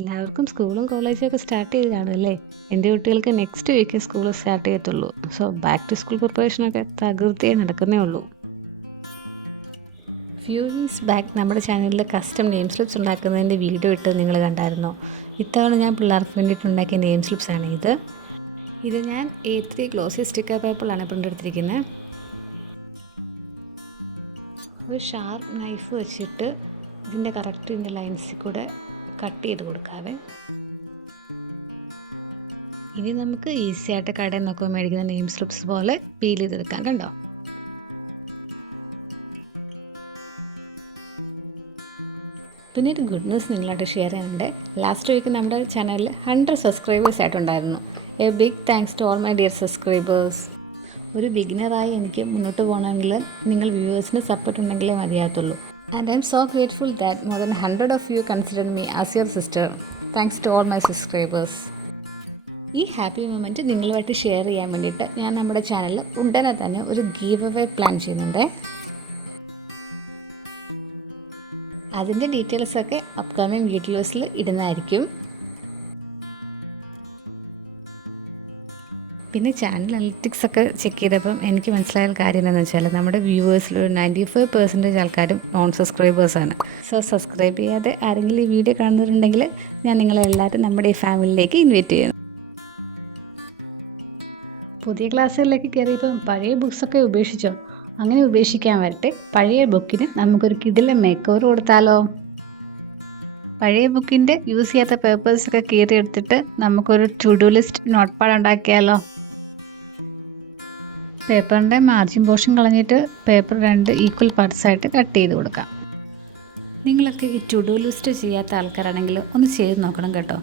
എല്ലാവർക്കും സ്കൂളും കോളേജും ഒക്കെ സ്റ്റാർട്ട് ചെയ്ത് കാണുമല്ലേ? എൻ്റെ കുട്ടികൾക്ക് നെക്സ്റ്റ് വീക്ക് സ്കൂൾ സ്റ്റാർട്ട് ചെയ്യത്തുള്ളൂ. സോ ബാക്ക് ടു സ്കൂൾ പ്രിപ്പറേഷനൊക്കെ തകൃതിയായി നടക്കുന്നേ ഉള്ളൂ. ഫ്യൂ വീക്സ് ബാക്ക് നമ്മുടെ ചാനലിൽ കസ്റ്റം നെയിം സ്ലിപ്സ് ഉണ്ടാക്കുന്നതിൻ്റെ വീഡിയോ ഇട്ട് നിങ്ങൾ കണ്ടായിരുന്നോ? ഇത്തവണ ഞാൻ പിള്ളേർക്ക് വേണ്ടിയിട്ട് ഉണ്ടാക്കിയ നെയിം സ്ലിപ്സ് ആണ് ഇത് ഞാൻ A3 ഗ്ലോസി സ്റ്റിക്കർ പേപ്പറിലാണ് പ്രിൻ്റ് എടുത്തിരിക്കുന്നത്. ഒരു ഷാർപ്പ് നൈഫ് വെച്ചിട്ട് ഇതിൻ്റെ കറക്റ്റ് ലൈൻസിൽ കൂടെ കട്ട് ചെയ്ത് കൊടുക്കാവേ. ഇനി നമുക്ക് ഈസി ആയിട്ട് കടയിൽ നിന്നൊക്കെ മേടിക്കുന്ന നെയിം സ്ലിപ്സ് പോലെ പീൽ ചെയ്തെടുക്കാം. കണ്ടോ? പിന്നെ ഒരു ഗുഡ് ന്യൂസ് നിങ്ങളായിട്ട് ഷെയർ ചെയ്യാനുണ്ട്. ലാസ്റ്റ് വീക്ക് നമ്മുടെ ചാനലിൽ 100 സബ്സ്ക്രൈബേഴ്സ് ആയിട്ടുണ്ടായിരുന്നു. A big thanks to all my dear subscribers. ഒരു ബിഗിനറായി എനിക്ക് മുന്നോട്ട് പോകണമെങ്കിൽ നിങ്ങൾ വ്യൂവേഴ്സിന് സപ്പോർട്ട് ഉണ്ടെങ്കിലേ മതിയാകത്തുള്ളൂ. And I'm so grateful that more than 100 of you consider me as your sister. Thanks to all my subscribers. ഈ ഹാപ്പി മൊമെൻറ്റ് നിങ്ങളുമായിട്ട് ഷെയർ ചെയ്യാൻ വേണ്ടിയിട്ട് ഞാൻ നമ്മുടെ ചാനലിൽ ഉടനെ തന്നെ ഒരു ഗീവ് അവേ പ്ലാൻ ചെയ്യുന്നുണ്ട്. അതിൻ്റെ ഡീറ്റെയിൽസൊക്കെ അപ്കമിങ് വീഡിയോസിൽ ഇടുന്നതായിരിക്കും. പിന്നെ ചാനൽ അനലിറ്റിക്സ് ഒക്കെ ചെക്ക് ചെയ്തപ്പം എനിക്ക് മനസ്സിലായ കാര്യം എന്താണെന്ന് വെച്ചാൽ നമ്മുടെ വ്യൂവേഴ്സിൽ ഒരു 95% ആൾക്കാരും നോൺ സബ്സ്ക്രൈബേഴ്സാണ്. സോ സബ്സ്ക്രൈബ് ചെയ്യാതെ ആരെങ്കിലും ഈ വീഡിയോ കാണുന്നുണ്ടെങ്കിൽ ഞാൻ നിങ്ങളെല്ലാവരും നമ്മുടെ ഈ ഫാമിലിയിലേക്ക് ഇൻവൈറ്റ് ചെയ്യുന്നു. പുതിയ ക്ലാസ്സുകളിലേക്ക് കയറിയപ്പം പഴയ ബുക്സൊക്കെ ഉപേക്ഷിച്ചോ? അങ്ങനെ ഉപേക്ഷിക്കാൻ വരട്ടെ, പഴയ ബുക്കിന് നമുക്കൊരു കിടിലൻ മേക്ക് ഓവർ കൊടുത്താലോ? പഴയ ബുക്കിൻ്റെ യൂസ് ചെയ്യാത്ത പേപ്പേഴ്സൊക്കെ കീറിയെടുത്തിട്ട് നമുക്കൊരു to do list note pad ഉണ്ടാക്കിയാലോ? പേപ്പറിൻ്റെ മാർജിൻ പോർഷൻ കളഞ്ഞിട്ട് പേപ്പർ 2 ഈക്വൽ പാർട്സ് ആയിട്ട് കട്ട് ചെയ്ത് കൊടുക്കാം. നിങ്ങളൊക്കെ ഈ ടു ഡു ലിസ്റ്റ് ചെയ്യാത്ത ആൾക്കാരാണെങ്കിൽ ഒന്ന് ചെയ്ത് നോക്കണം കേട്ടോ.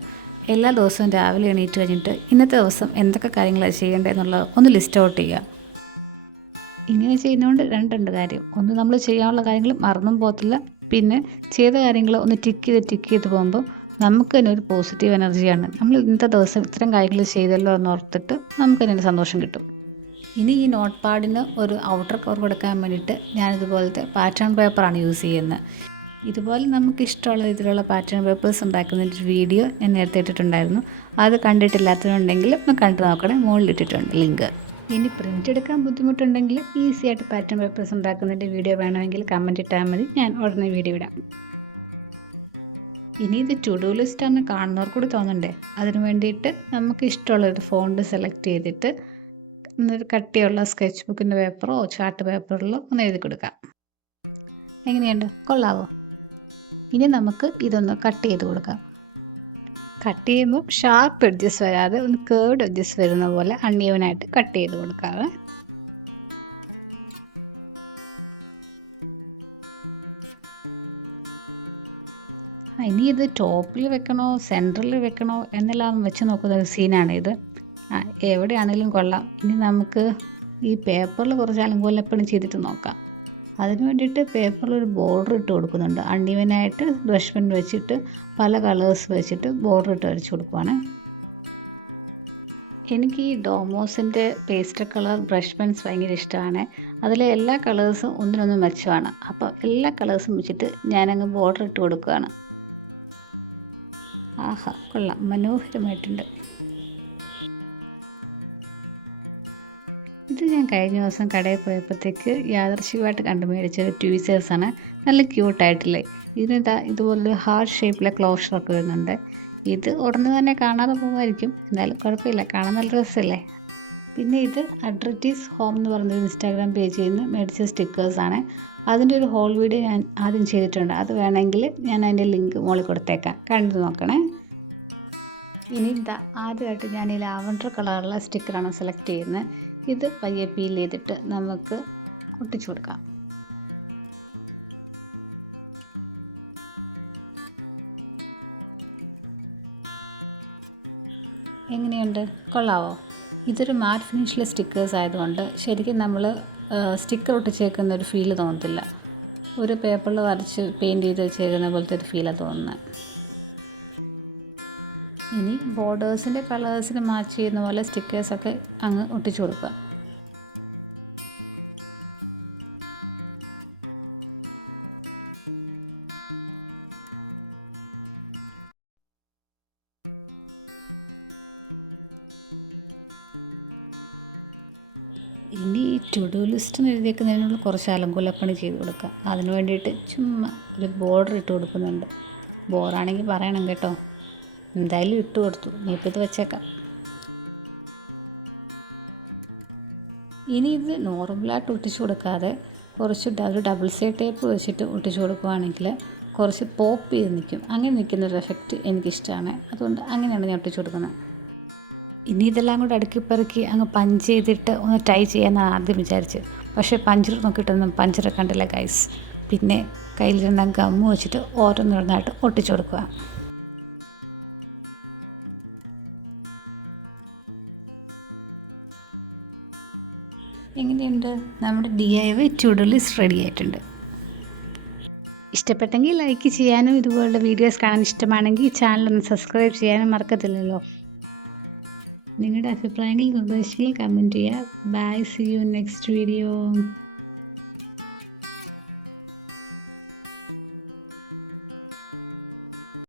എല്ലാ ദിവസവും രാവിലെ എണീറ്റ് കഴിഞ്ഞിട്ട് ഇന്നത്തെ ദിവസം എന്തൊക്കെ കാര്യങ്ങളാണ് ചെയ്യേണ്ടതെന്നുള്ളത് ഒന്ന് ലിസ്റ്റ് ഔട്ട് ചെയ്യുക. ഇങ്ങനെ ചെയ്യുന്നതുകൊണ്ട് രണ്ടുണ്ട് കാര്യം. ഒന്ന്, നമ്മൾ ചെയ്യാനുള്ള കാര്യങ്ങൾ മറന്നും പോകത്തില്ല. പിന്നെ ചെയ്ത കാര്യങ്ങൾ ഒന്ന് ടിക്ക് ചെയ്ത് പോകുമ്പോൾ നമുക്ക് തന്നെ ഒരു പോസിറ്റീവ് എനർജിയാണ്. നമ്മൾ ഇന്നത്തെ ദിവസം ഇത്തരം കാര്യങ്ങൾ ചെയ്തല്ലോ എന്ന് ഓർത്തിട്ട് നമുക്ക് തന്നെ സന്തോഷം കിട്ടും. ഇനി ഈ നോട്ട് പാഡിന് ഒരു ഔട്ടർ കവർ കൊടുക്കാൻ വേണ്ടിയിട്ട് ഞാനിതുപോലത്തെ പാറ്റേൺ പേപ്പറാണ് യൂസ് ചെയ്യുന്നത്. ഇതുപോലെ നമുക്ക് ഇഷ്ടമുള്ള രീതിയിലുള്ള പാറ്റേൺ പേപ്പേഴ്സ് ഉണ്ടാക്കുന്നതിൻ്റെ വീഡിയോ ഞാൻ നേരത്തെ ഇട്ടിട്ടുണ്ടായിരുന്നു. അത് കണ്ടിട്ടില്ലാത്തതുണ്ടെങ്കിൽ ഒന്ന് കണ്ടു നോക്കണേ. മുകളിലിട്ടിട്ടുണ്ട് ലിങ്ക്. ഇനി പ്രിൻ്റ് എടുക്കാൻ ബുദ്ധിമുട്ടുണ്ടെങ്കിൽ ഈസി ആയിട്ട് പാറ്റേൺ പേപ്പേഴ്സ് ഉണ്ടാക്കുന്നതിൻ്റെ വീഡിയോ വേണമെങ്കിൽ കമൻറ്റ് ഇട്ടാൽ മതി, ഞാൻ ഉടനെ വീഡിയോ ഇടാം. ഇനി ഇത് ടു ഡു ലിസ്റ്റാണെന്ന് കാണുന്നവർക്ക് കൂടി തോന്നണ്ടേ? അതിന് വേണ്ടിയിട്ട് നമുക്ക് ഇഷ്ടമുള്ളൊരു ഫോണ്ട് സെലക്ട് ചെയ്തിട്ട് കട്ടിയുള്ള സ്കെച്ച് ബുക്കിൻ്റെ പേപ്പറോ ചാർട്ട് പേപ്പറിലോ ഒന്ന് എഴുതി കൊടുക്കാം. എങ്ങനെയുണ്ട്? കൊള്ളാവോ? ഇനി നമുക്ക് ഇതൊന്ന് കട്ട് ചെയ്ത് കൊടുക്കാം. കട്ട് ചെയ്യുമ്പോൾ ഷാർപ്പ് എഡ്ജസ് വരാതെ ഒന്ന് കേർഡ് എഡ്ജസ് വരുന്ന പോലെ അൺഈവനായിട്ട് കട്ട് ചെയ്ത് കൊടുക്കാവേ. ഇനി ഇത് ടോപ്പിൽ വെക്കണോ സെൻറ്ററിൽ വെക്കണോ എന്നെല്ലാം വെച്ച് നോക്കുന്ന ഒരു സീനാണ് ഇത്. എവിടെയാണെങ്കിലും കൊള്ളാം. ഇനി നമുക്ക് ഈ പേപ്പറിൽ കുറച്ച് അലങ്കോലപ്പണി ചെയ്തിട്ട് നോക്കാം. അതിന് വേണ്ടിയിട്ട് പേപ്പറിൽ ഒരു ബോർഡർ ഇട്ട് കൊടുക്കുന്നുണ്ട്. അൺഈവനായിട്ട് ബ്രഷ് പെൻ വെച്ചിട്ട് പല കളേഴ്സ് വെച്ചിട്ട് ബോർഡർ ഇട്ട് വരച്ച് കൊടുക്കുവാണ്. എനിക്ക് ഈ ഡോമോസിൻ്റെ പേസ്റ്റൽ കളർ ബ്രഷ് പെൻസ് ഭയങ്കര ഇഷ്ടമാണ്. അതിലെ എല്ലാ കളേഴ്സും ഒന്നിനൊന്നും മെച്ചമാണ്. അപ്പോൾ എല്ലാ കളേഴ്സും വെച്ചിട്ട് ഞാനങ്ങ് ബോർഡർ ഇട്ട് കൊടുക്കുകയാണ്. ആഹാ, കൊള്ളാം, മനോഹരമായിട്ടുണ്ട്. ഇത് ഞാൻ കഴിഞ്ഞ ദിവസം കടയിൽ പോയപ്പോഴത്തേക്ക് യാദൃശ്ചികമായിട്ട് കണ്ടു മേടിച്ചൊരു ട്വീസേഴ്സാണ്. നല്ല ക്യൂട്ടായിട്ടില്ലേ? ഇതിനിതാ ഇതുപോലെ ഹാർട്ട് ഷേപ്പിലെ ക്ലോഷറൊക്കെ വരുന്നുണ്ട്. ഇത് ഉടനെ തന്നെ കാണാതെ പോകുമായിരിക്കും, എന്നാലും കുഴപ്പമില്ല, കാണാൻ നല്ല രസമല്ലേ? പിന്നെ ഇത് അഡ്രറ്റീസ് ഹോം എന്ന് പറഞ്ഞൊരു ഇൻസ്റ്റാഗ്രാം പേജിൽ നിന്ന് മേടിച്ച സ്റ്റിക്കേഴ്സാണ്. അതിൻ്റെ ഒരു ഹോൾ വീഡിയോ ഞാൻ ആദ്യം ചെയ്തിട്ടുണ്ട്. അത് വേണമെങ്കിൽ ഞാൻ അതിൻ്റെ ലിങ്ക് മുകളിൽ കൊടുത്തേക്കാം, കണ്ടു നോക്കണേ. ഇനി ഇതാ ആദ്യമായിട്ട് ഞാൻ ഈ ലാവൻഡർ കളറുള്ള സ്റ്റിക്കറാണ് സെലക്ട് ചെയ്യുന്നത്. ഇത് പയ്യെ പീൽ ചെയ്തിട്ട് നമുക്ക് ഒട്ടിച്ചു കൊടുക്കാം. എങ്ങനെയുണ്ട്? കൊള്ളാവോ? ഇതൊരു മാറ്റ് ഫിനിഷിലെ സ്റ്റിക്കേഴ്സ് ആയതുകൊണ്ട് ശരിക്കും നമ്മൾ സ്റ്റിക്കർ ഒട്ടിച്ചേക്കുന്ന ഒരു ഫീല് തോന്നത്തില്ല. ഒരു പേപ്പറിൽ വരച്ച് പെയിൻറ്റ് ചെയ്ത് വെച്ചേക്കുന്ന പോലത്തെ ഒരു ഫീലാണ് തോന്നുന്നത്. ഇനി ബോർഡേഴ്സിൻ്റെ കളേഴ്സിന് മാച്ച് ചെയ്യുന്ന പോലെ സ്റ്റിക്കേഴ്സൊക്കെ അങ്ങ് ഒട്ടിച്ചു കൊടുക്കുക. ഇനി ടു ഡു ലിസ്റ്റ് എഴുതിയേക്കുന്നതിനുള്ള കുറച്ച് അലങ്കുലപ്പണി ചെയ്ത് കൊടുക്കാം. അതിന് വേണ്ടിയിട്ട് ചുമ്മാ ഒരു ബോർഡർ ഇട്ട് കൊടുക്കുന്നുണ്ട്. ബോറാണെങ്കിൽ പറയണം കേട്ടോ. എന്തായാലും ഇട്ട് കൊടുത്തു. ഇനിയിപ്പോൾ ഇത് വെച്ചേക്കാം. ഇനി ഇത് നോർമലായിട്ട് ഒട്ടിച്ചു കൊടുക്കാതെ കുറച്ച് ഒരു ഡബിൾ സൈഡ് ടേപ്പ് വെച്ചിട്ട് ഒട്ടിച്ചു കൊടുക്കുകയാണെങ്കിൽ കുറച്ച് പോപ്പ് ചെയ്ത് നിൽക്കും. അങ്ങനെ നിൽക്കുന്നൊരു എഫക്റ്റ് എനിക്കിഷ്ടമാണ്. അതുകൊണ്ട് അങ്ങനെയാണ് ഞാൻ ഒട്ടിച്ചു കൊടുക്കുന്നത്. ഇനി ഇതെല്ലാം കൂടെ അടുക്കി പെറുക്കി അങ്ങ് പഞ്ച് ചെയ്തിട്ട് ഒന്ന് ടൈ ചെയ്യാമെന്നാണ് ആദ്യം വിചാരിച്ച്. പക്ഷേ പഞ്ചർ നോക്കിയിട്ടൊന്നും പഞ്ചർ കണ്ടില്ല ഗൈസ്. പിന്നെ കയ്യിലിരുന്ന ഗമ്മ് വെച്ചിട്ട് ഓരോന്നോരോന്നായിട്ട് ഒട്ടിച്ചു കൊടുക്കുക. എങ്ങനെയുണ്ട്? നമ്മുടെ DIY to do list ready ആയിട്ടുണ്ട്. ഇഷ്ടപ്പെട്ടെങ്കിൽ ലൈക്ക് ചെയ്യാനും ഇതുപോലുള്ള വീഡിയോസ് കാണാൻ ഇഷ്ടമാണെങ്കിൽ ചാനലൊന്ന് സബ്സ്ക്രൈബ് ചെയ്യാനും മറക്കത്തില്ലല്ലോ. നിങ്ങളുടെ അഭിപ്രായങ്ങൾ നിർദ്ദേശങ്ങൾ കമൻറ്റ് ചെയ്യുക. Bye, see you next video.